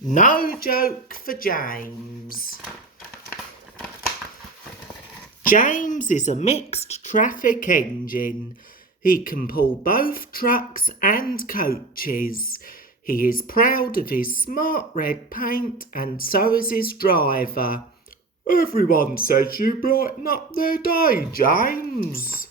No joke for James. James is a mixed traffic engine. He can pull both trucks and coaches. He is proud of his smart red paint, and so is his driver. Everyone says you brighten up their day, James.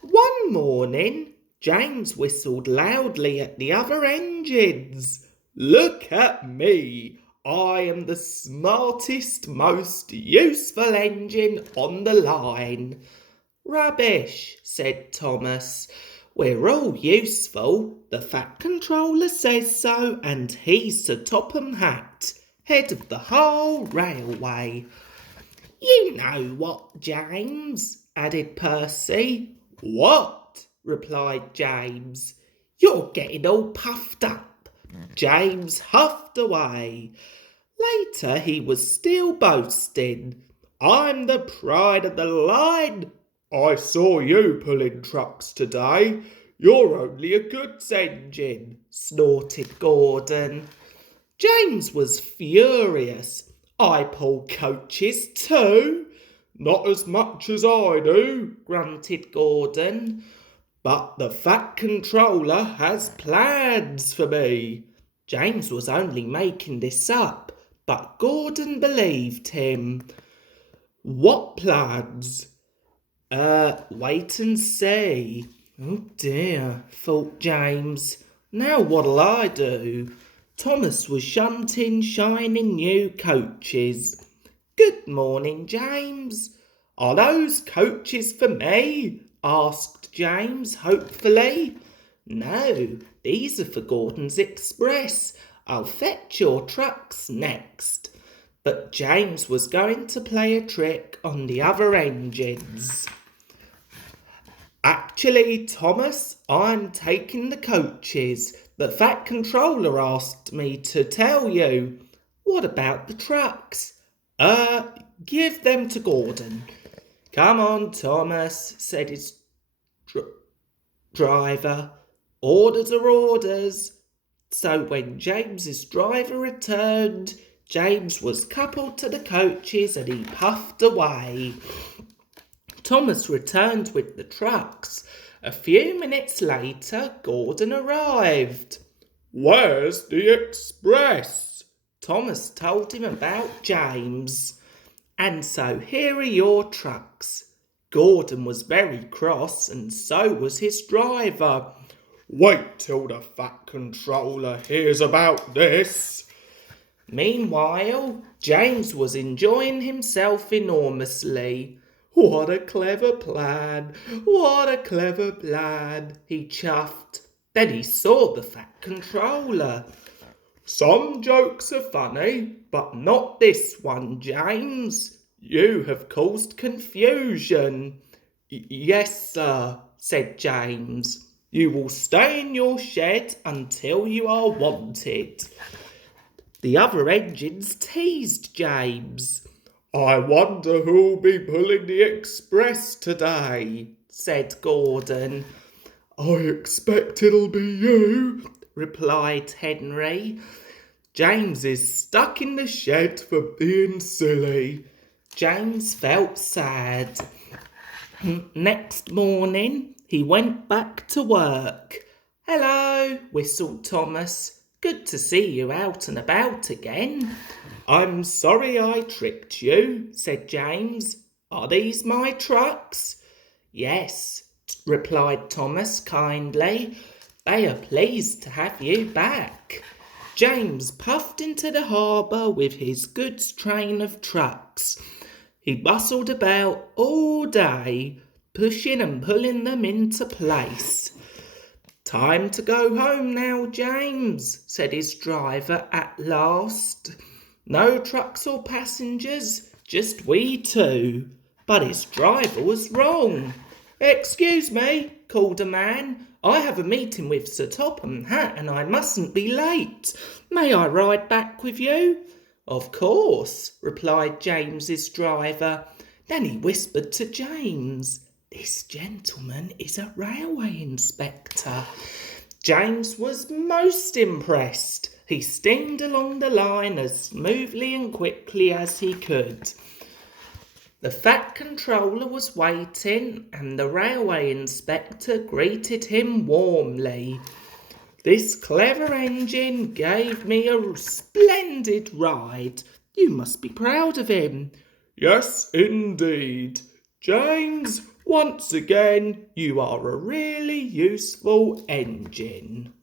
One morning, James whistled loudly at the other engines. Look at me. I am the smartest, most useful engine on the line. Rubbish, said Thomas. We're all useful. The Fat Controller says so, and he's Sir Topham Hatt, head of the whole railway. You know what, James, added Percy. What? Replied James. You're getting all puffed up. James huffed away. Later he was still boasting. I'm the pride of the line. I saw you pulling trucks today. You're only a goods engine, snorted Gordon. James was furious. I pull coaches too. Not as much as I do, grunted Gordon. But the Fat Controller has plans for me. James was only making this up, but Gordon believed him. What plans? Wait and see. Oh dear, thought James. Now what'll I do? Thomas was shunting shining new coaches. Good morning, James. Are those coaches for me? Asked James hopefully. No, these are for Gordon's Express. I'll fetch your trucks next. But James was going to play a trick on the other engines. Actually, Thomas, I'm taking the coaches. The Fat Controller asked me to tell you. What about the trucks? Give them to Gordon. Come on, Thomas, said his driver. Orders are orders. So when James's driver returned, James was coupled to the coaches and he puffed away. Thomas returned with the trucks. A few minutes later, Gordon arrived. Where's the express? Thomas told him about James. And so here are your trucks. Gordon was very cross, and so was his driver. Wait till the Fat Controller hears about this. Meanwhile, James was enjoying himself enormously. What a clever plan! What a clever plan! He chuffed. Then he saw the Fat Controller. Some jokes are funny, but not this one, James. You have caused confusion. Yes, sir, said James. You will stay in your shed until you are wanted. The other engines teased James. I wonder who'll be pulling the express today, said Gordon. I expect it'll be you, replied Henry. James is stuck in the shed for being silly. James felt sad. Next morning, he went back to work. Hello, whistled Thomas. Good to see you out and about again. I'm sorry I tricked you, said James. Are these my trucks? Yes, replied Thomas kindly. They are pleased to have you back. James puffed into the harbour with his goods train of trucks. He bustled about all day, pushing and pulling them into place. Time to go home now, James, said his driver at last. No trucks or passengers, just we two. But his driver was wrong. Excuse me, called a man. I have a meeting with Sir Topham Hatt and I mustn't be late. May I ride back with you? Of course, replied James's driver. Then he whispered to James, this gentleman is a railway inspector. James was most impressed. He steamed along the line as smoothly and quickly as he could. The Fat Controller was waiting, and the railway inspector greeted him warmly. "This clever engine gave me a splendid ride. You must be proud of him." "Yes, indeed. James, once again, you are a really useful engine."